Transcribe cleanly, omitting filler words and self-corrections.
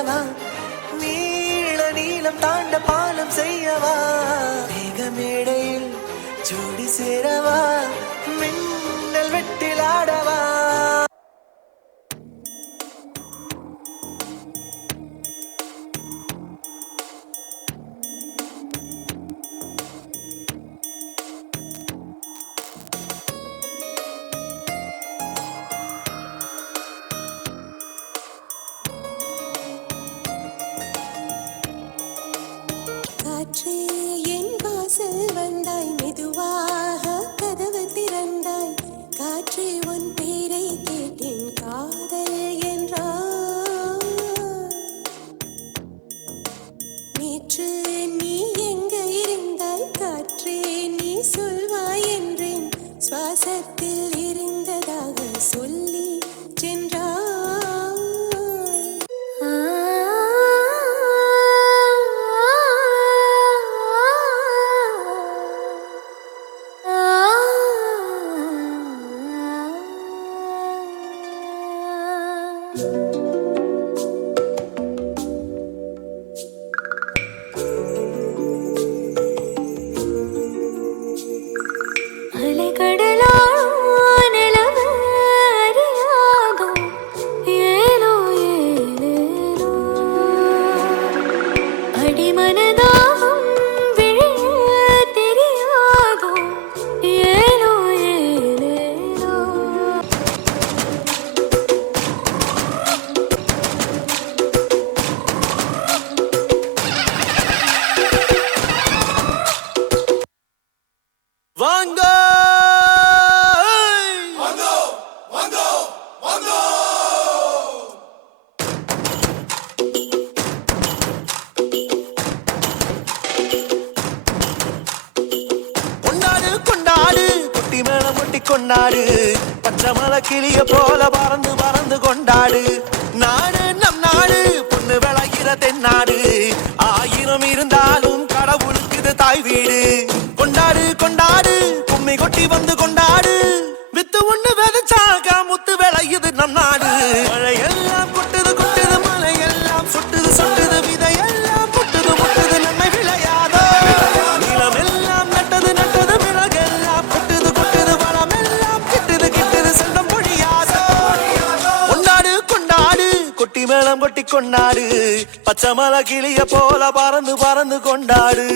செய்யவா, நீள நீளம் தாண்ட பாலம் செய்யவா, மேகமேடையில் ஜோடி சேரவா, மின்னல் வெட்டில் ஆடவா. காற்றே என் வாசல் வந்தாய், மெதுவாக கதவு திறந்தாய், காற்றே உன் பேரை கேட்டேன் காதல் என்றாய். நேற்று நீ எங்க இருந்தாய், காற்றே நீ சொல்வாய் என்றேன், சுவாசத்தில் இருந்ததாக சொல்லி சென்றாய். வாங்கோ கொண்டாடு கொண்டாடு, குட்டி மேளம் கொட்டி கொண்டாடு, பச்சை மலை கிளிய போல பறந்து பறந்து கொண்டாடு. நாடு நம் நாடு, பொண்ணு விளைகிற தென்னாடு, ஆயிரம் இருந்தாலும் கடவுளுக்கு இது தாய் வீடு. கொண்டாடு கொண்டாடு, கும்மி கொட்டி வந்து கொண்டாடு, வித்து ஒண்ணு விதைச்சாக முத்து விளையுது நம் நாடு. மழையெல்லாம் கொட்டுது கொட்டுது, மலையெல்லாம் சுட்டுது சுட்டுது, விதையெல்லாம் முட்டுது முட்டுது, நன்மை விளையாதோ. நிலமெல்லாம் நட்டது நட்டது, மிளகெல்லாம் கொட்டுது கொட்டுது, வளமெல்லாம் கிட்டுது கிட்டுது, செல்வம் பொழியாதோ. கொண்டாடு கொண்டாடு, கொட்டி மேளம் கொட்டி கொண்டாடு, பச்சை மலை கிளிய போல பறந்து பறந்து கொண்டாடு.